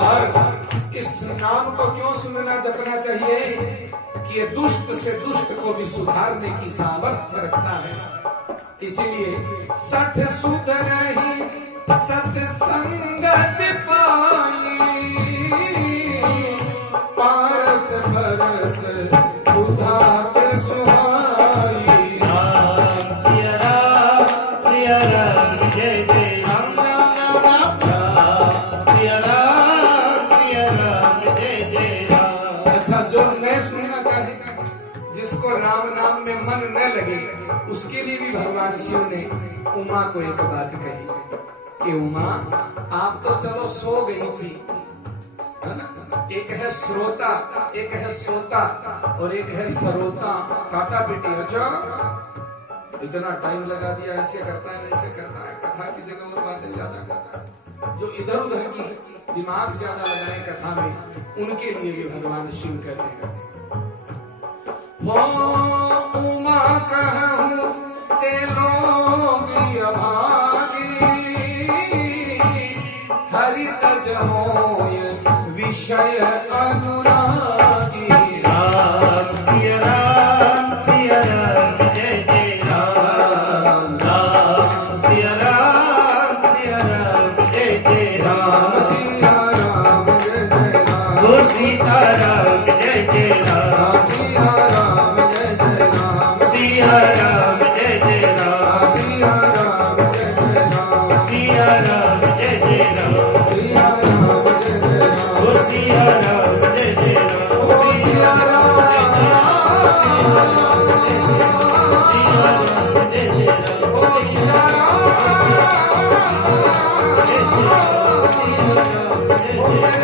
और इस नाम को क्यों सुनना जपना चाहिए कि ये दुष्ट से दुष्ट को भी सुधारने की सामर्थ्य रखता है। इसीलिए सठ सुधरहि सत्संगत पाई, पारस परस उधात सुहाई। राम सिया राम जय जय राम राम राम राम राम सिया राम जय जय राम। अच्छा, जो न सुनना चाहे, जिसको राम नाम में मन न लगे, उसके लिए भी भगवान शिव ने उमा को एक बात कही कि उमा आप तो चलो सो गई थी, है ना? एक है श्रोता, एक है सोता और एक है सरोता। काटा पीटी, अच्छा इतना टाइम लगा दिया, ऐसे करता है वैसे करता है, कथा की जगह और बातें ज्यादा करता है। जो इधर उधर की दिमाग ज्यादा लगाए कथा में, उनके लिए भी भगवान शिव कहते हैं हो उमा कहूं ते लोग अभागी, हरित जहोय विषय अनुरागी। राम सिया राम जय जय राम राम सिया राम जय जय राम राम सिया राम जय जय राम। ओ सीता राम जय जय राम सिया राम जय जय राम। सिया राम जय जय राम सिया राम जय जय राम। सिया राम जय जय राम सिया राम जय जय राम। ओ सिया राम जय जय राम ओ सिया राम जय जय राम ओ सिया राम ओ मेरे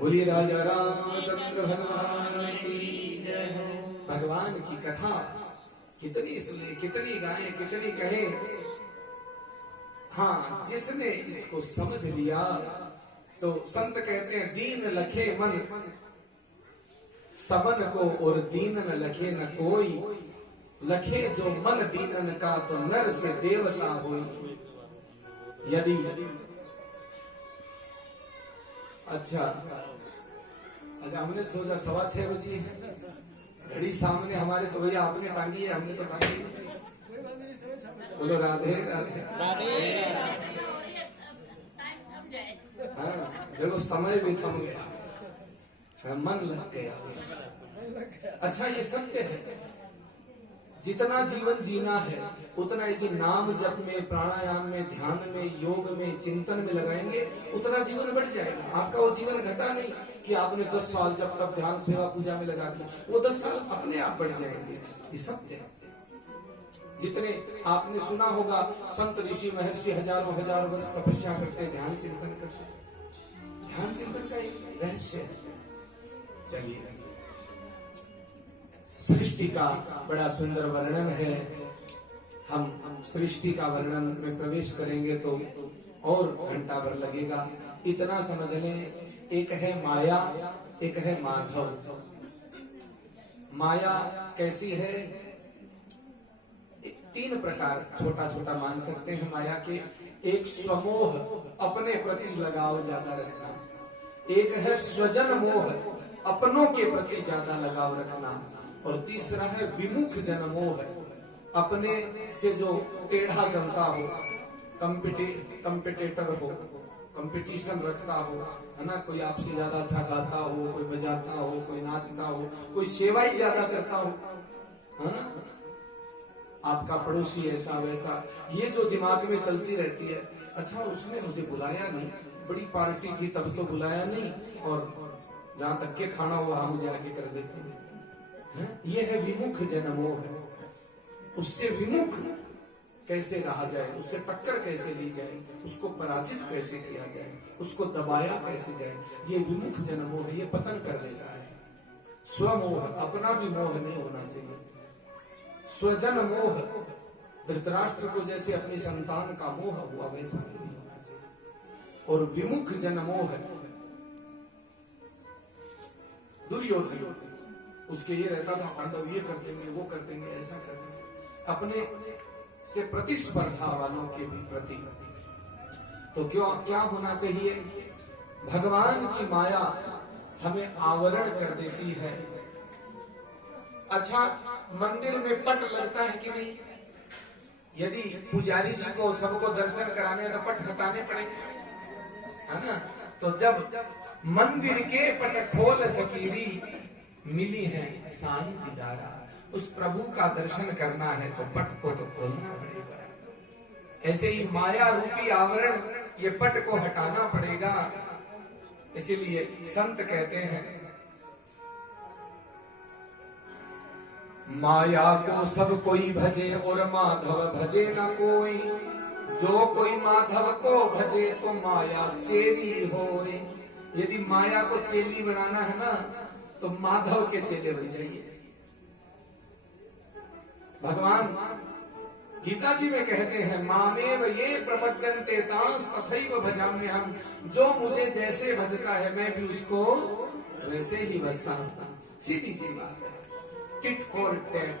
बोलिए राजा रामचंद्र भगवान की जय हो। भगवान की कथा कितनी सुने, कितनी गाएं, कितनी कहें। हाँ, जिसने इसको समझ लिया तो संत कहते हैं दीन लखे मन सबन को और दीन न लखे न कोई, लखे जो मन दीनन का तो नर से देवता होई। यदि अच्छा हमने सोचा 6:15 बजे है, घड़ी सामने हमारे, तो भैया आपने टांगी है, हमने तो टांगी। बोलो राधे राधे। हाँ, देखो समय भी थम गया, मन लग गया। अच्छा, ये सत्य है, जितना जीवन जीना है उतना यदि नाम जप में, प्राणायाम में, ध्यान में, योग में, चिंतन में लगाएंगे, उतना जीवन बढ़ जाएगा। आपका वो जीवन घटा नहीं कि आपने 10 साल जब तक ध्यान सेवा पूजा में लगा दिया, वो 10 साल अपने आप बढ़ जाएंगे। ये सत्य है। जितने आपने सुना होगा संत ऋषि महर्षि हजारों वर्ष तपस्या करते, ध्यान चिंतन करते। ध्यान चिंतन का एक रहस्य है। चलिए, सृष्टि का बड़ा सुंदर वर्णन है। हम सृष्टि का वर्णन में प्रवेश करेंगे तो और घंटा भर लगेगा। इतना समझ लें, एक है माया, एक है माधव। माया कैसी है? 3 प्रकार छोटा छोटा मान सकते हैं माया के। एक स्वमोह, अपने प्रति लगाव ज्यादा रखना। एक है स्वजन मोह, अपनों के प्रति ज्यादा लगाव रखना। और तीसरा है विमुख जनमोह, अपने से जो टेढ़ा जनता हो, कंपिटेटर हो, कंपटीशन रखता हो, है ना? कोई आपसे ज्यादा अच्छा गाता हो, कोई बजाता हो, कोई नाचता हो, कोई सेवा ही ज्यादा करता हो, है ना? आपका पड़ोसी ऐसा वैसा, ये जो दिमाग में चलती रहती है। अच्छा, उसने मुझे बुलाया नहीं, बड़ी पार्टी थी तब तो बुलाया नहीं, और जहां तक के खाना हुआ हम जाके कर देते हैं। ये है विमुख जनमोह। उससे विमुख कैसे रहा जाए, उससे टक्कर कैसे ली जाए, उसको पराजित कैसे किया जाए, उसको दबाया कैसे जाए, ये विमुख जनमोह है। ये पतन कर देता है। स्वमोह, अपना भी मोह नहीं होना चाहिए। स्वजन मोह, धृतराष्ट्र को जैसे अपनी संतान का मोह हुआ, वैसा नहीं होना चाहिए। और विमुख जनमोह दुर्योधन, उसके ये रहता था पांडव ये कर देंगे, वो कर देंगे, ऐसा कर देंगे, अपने से प्रतिस्पर्धा वालों के भी प्रति। तो क्यों क्या होना चाहिए? भगवान की माया हमें आवरण कर देती है। अच्छा, मंदिर में पट लगता है कि नहीं? यदि पुजारी जी को सबको दर्शन कराने तो पट हटाने पड़ेंगे, है ना? तो जब मंदिर के पट खोल सकीरी मिली है साईं दीदारा, उस प्रभु का दर्शन करना है तो पट को तो खोलना पड़ेगा। ऐसे ही माया रूपी आवरण, ये पट को हटाना पड़ेगा। इसीलिए संत कहते हैं, माया को सब कोई भजे और माधव भजे न कोई, जो कोई माधव को भजे तो माया चेली होए। यदि माया को चेली बनाना है ना, तो माधव के चेले बन जाइए। भगवान गीता जी में कहते हैं, मामेव ये प्रपद्यन्ते तांस तथैव भजाम्य हम, जो मुझे जैसे भजता है मैं भी उसको वैसे ही भजता हूं। सीधी सी बात है, टिट फॉर टैट।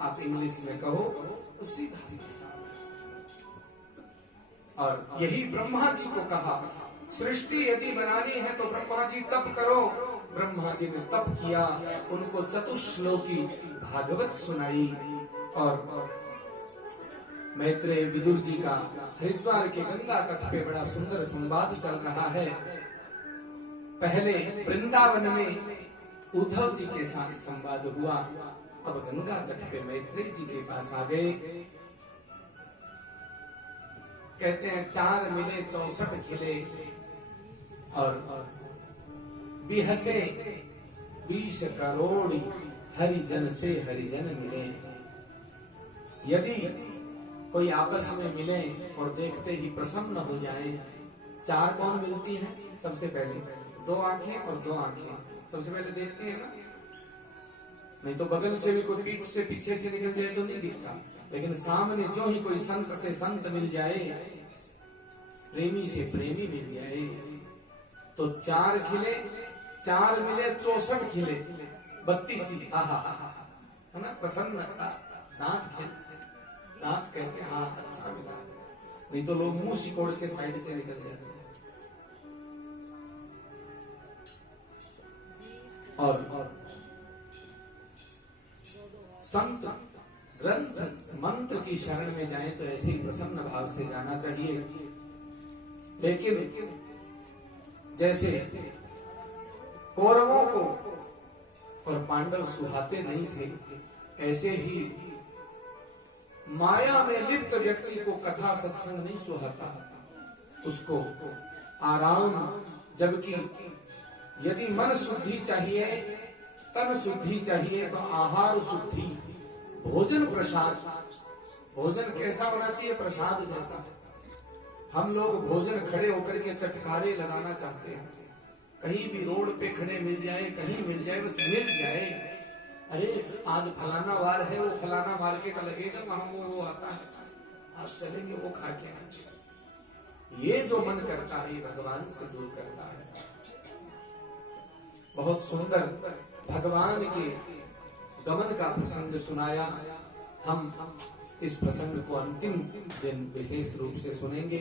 आप इंग्लिश में कहो तो सीधा सीधा। और यही ब्रह्मा जी को कहा, सृष्टि यदि बनानी है तो ब्रह्मा जी तप करो। ब्रह्मा जी ने तप किया, उनको चतुश्लोकी भागवत सुनाई। और मैत्रेय विदुर जी का हरिद्वार के गंगा तट पे बड़ा सुंदर संवाद चल रहा है। पहले वृंदावन में उद्धव जी के साथ संवाद हुआ, अब गंगा तट पे मैत्रेय जी के पास आ गए। कहते हैं 4 मिले 64 खिले और बिहसे 20 करोड़ हरिजन से हरिजन मिले। यदि कोई आपस में मिले और देखते ही प्रसन्न हो जाए। 4 कौन मिलती है? सबसे पहले 2 आंखें और 2 आंखें सबसे पहले देखती है ना, नहीं तो बगल से भी कोई पीठ से पीछे से निकल जाए तो नहीं दिखता। लेकिन सामने जो ही कोई संत से संत मिल जाए, प्रेमी से प्रेमी मिल जाए, तो 4 खिले, 4 मिले 64 खिले, 32। आहा, है ना? प्रसन्न दांत खिले, दांत कहते हैं हाँ अच्छा मिला, नहीं तो लोग मुंह सिकोड़ के साइड से निकल जाते हैं। और संत ग्रंथ मंत्र की शरण में जाएं तो ऐसे ही प्रसन्न भाव से जाना चाहिए। लेकिन जैसे कौरवों को और पांडव सुहाते नहीं थे, ऐसे ही माया में लिप्त व्यक्ति को कथा सत्संग नहीं सुहाता, उसको आराम। जबकि यदि मन शुद्धि चाहिए, तन शुद्धि चाहिए, तो आहार शुद्धि, भोजन प्रसाद। भोजन कैसा होना चाहिए? प्रसाद जैसा। हम लोग भोजन खड़े होकर के चटकारे लगाना चाहते हैं, कहीं भी रोड पे खड़े मिल जाए, कहीं मिल जाए, बस मिल जाए। अरे आज फलाना वार है, वो फलाना मार्केट लगेगा, वहां वो आता है, आप चलेंगे वो खा के आएंगे। ये जो मन करता है ये भगवान से दूर करता है। बहुत सुंदर भगवान के गमन का प्रसंग सुनाया। हम इस प्रसंग को अंतिम दिन विशेष रूप से सुनेंगे।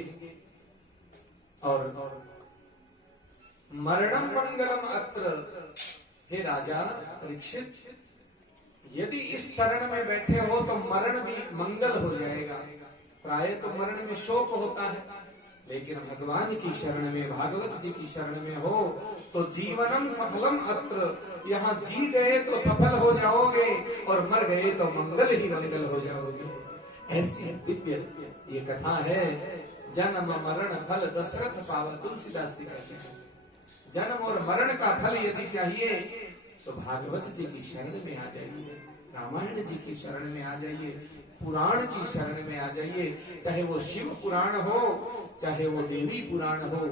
और मरणम मंगलम अत्र, हे राजा परीक्षित, यदि इस शरण में बैठे हो तो मरण भी मंगल हो जाएगा। प्राय तो मरण में शोक होता है, लेकिन भगवान की शरण में, भागवत जी की शरण में हो तो जीवनम सफलम अत्र, यहाँ जी गए तो सफल हो जाओगे और मर गए तो मंगल ही मंगल हो जाओगे। ऐसी दिव्य ये कथा है। जन्म मरण फल दशरथ पावा, तुलसीदास जी कहते हैं। जन्म और मरण का फल यदि चाहिए तो भागवत जी की शरण में आ जाइए, रामायण जी की शरण में आ जाइए, पुराण की शरण में आ जाइए। चाहे वो शिव पुराण हो, चाहे वो देवी पुराण हो।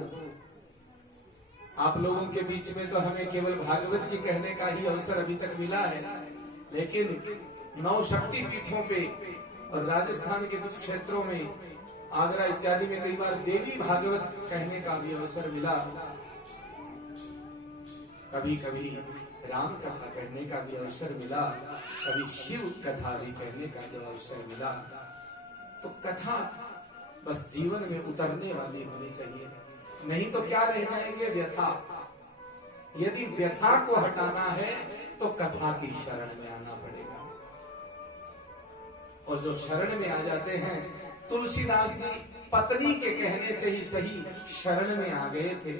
आप लोगों के बीच में तो हमें केवल भागवत जी कहने का ही अवसर अभी तक मिला है, लेकिन 9 शक्ति पीठों पे और राजस्थान के कुछ क्षेत्रों में, आगरा इत्यादि में कई बार देवी भागवत कहने का भी अवसर मिला। कभी कभी राम कथा कहने का भी अवसर मिला, कभी शिव कथा भी कहने का जो अवसर मिला, तो कथा बस जीवन में उतरने वाली होनी चाहिए, नहीं तो क्या रह जाएंगे? व्यथा। यदि व्यथा को हटाना है तो कथा की शरण में आना पड़ेगा। और जो शरण में आ जाते हैं, तुलसीदास जी पत्नी के कहने से ही सही शरण में आ गए थे।